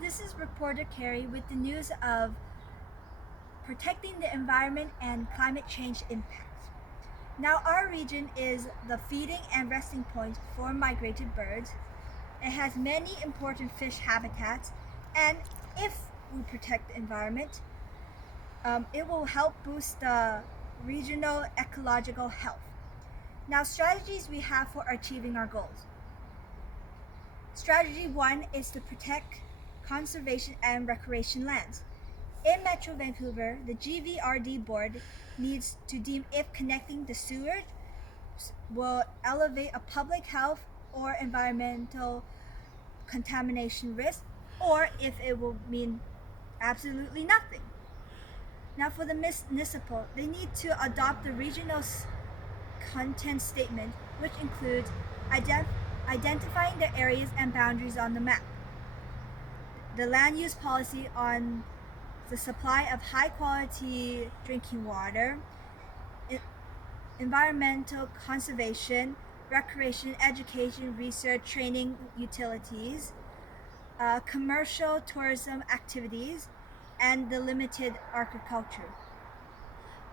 this is reporter Carrie with the news of protecting the environment and climate change impacts. Now, our region is the feeding and resting point for migrated birds. It has many important fish habitats, and if we protect the environment, it will help boost the regional ecological health. Now, strategies we have for achieving our goals. Strategy 1 is to protect conservation and recreation lands. In Metro Vancouver, the GVRD board needs to deem if connecting the sewers will elevate a public health or environmental contamination risk, or if it will mean absolutely nothing. Now, for the municipal, they need to adopt the regional content statement, which includes identifying the areas and boundaries on the map, the land use policy on the supply of high quality drinking water, environmental conservation, recreation, education, research, training, utilities, commercial tourism activities, and the limited agriculture.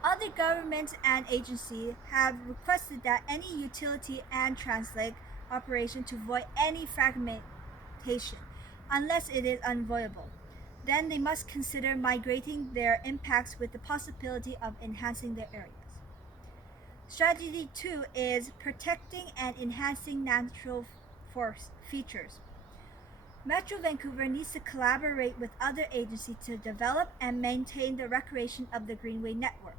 Other governments and agencies have requested that any utility and translate operation to avoid any fragmentation unless it is unavoidable. Then they must consider migrating their impacts with the possibility of enhancing their areas. Strategy 2 is protecting and enhancing natural forest features. Metro Vancouver needs to collaborate with other agencies to develop and maintain the recreation of the Greenway network.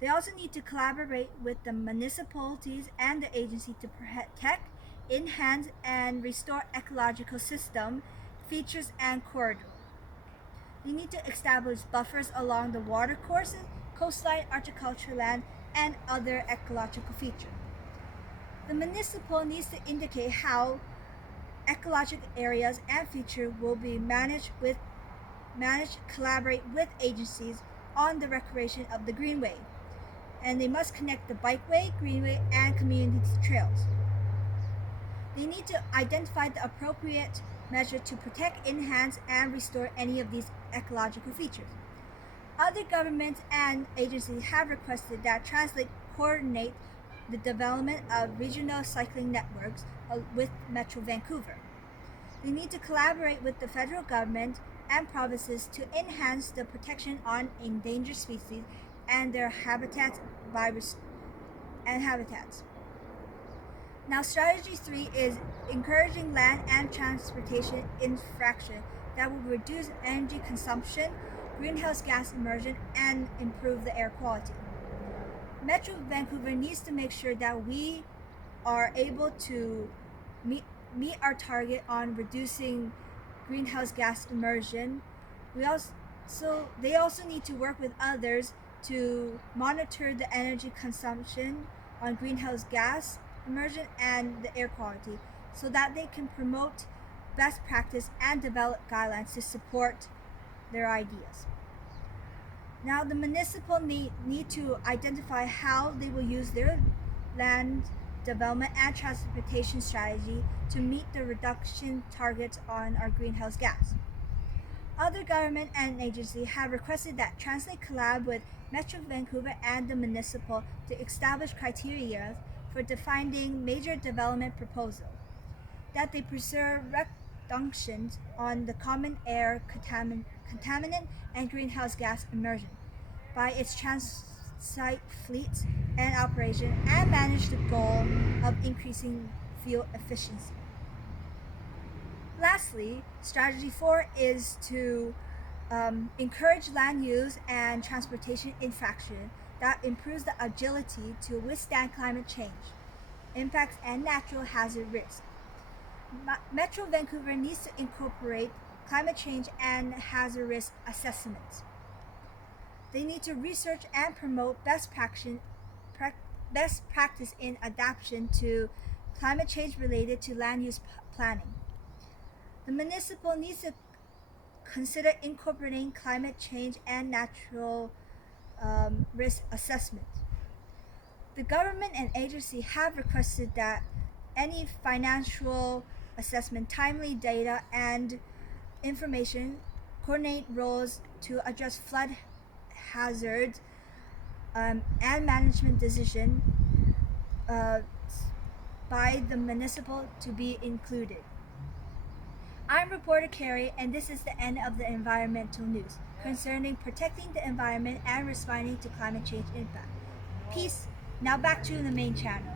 They also need to collaborate with the municipalities and the agency to protect, enhance, and restore ecological system, features, and corridors. They need to establish buffers along the watercourses, coastline, horticultural land, and other ecological features. The municipal needs to indicate how ecological areas and features will be collaborate with agencies on the recreation of the Greenway, and they must connect the bikeway, greenway, and community trails. They need to identify the appropriate measure to protect, enhance, and restore any of these ecological features. Other governments and agencies have requested that Translate coordinate the development of regional cycling networks with Metro Vancouver. They need to collaborate with the federal government and provinces to enhance the protection on endangered species and their habitats. Now, strategy 3 is encouraging land and transportation infrastructure that will reduce energy consumption, greenhouse gas emission, and improve the air quality. Metro Vancouver needs to make sure that we are able to meet our target on reducing greenhouse gas emission. They also need to work with others to monitor the energy consumption on greenhouse gas emission and the air quality, so that they can promote best practice and develop guidelines to support their ideas. Now, the municipal need to identify how they will use their land development and transportation strategy to meet the reduction targets on our greenhouse gas. Other government and agencies have requested that Translate collab with Metro Vancouver and the municipal to establish criteria for defining major development proposal, that they preserve reductions on the common air contaminant and greenhouse gas emission by its transit fleets and operation, and manage the goal of increasing fuel efficiency. Lastly, strategy 4 is to encourage land use and transportation infrastructure that improves the agility to withstand climate change impacts and natural hazard risk. Metro Vancouver needs to incorporate climate change and hazard risk assessments. They need to research and promote best practice in adaptation to climate change related to land use planning. The municipal needs to consider incorporating climate change and natural risk assessment. The government and agency have requested that any financial assessment, timely data, and information, coordinate roles to address flood hazards, and management decision by the municipal to be included. I'm reporter Carrie, and this is the end of the environmental news concerning protecting the environment and responding to climate change impact. Peace. Now back to the main channel.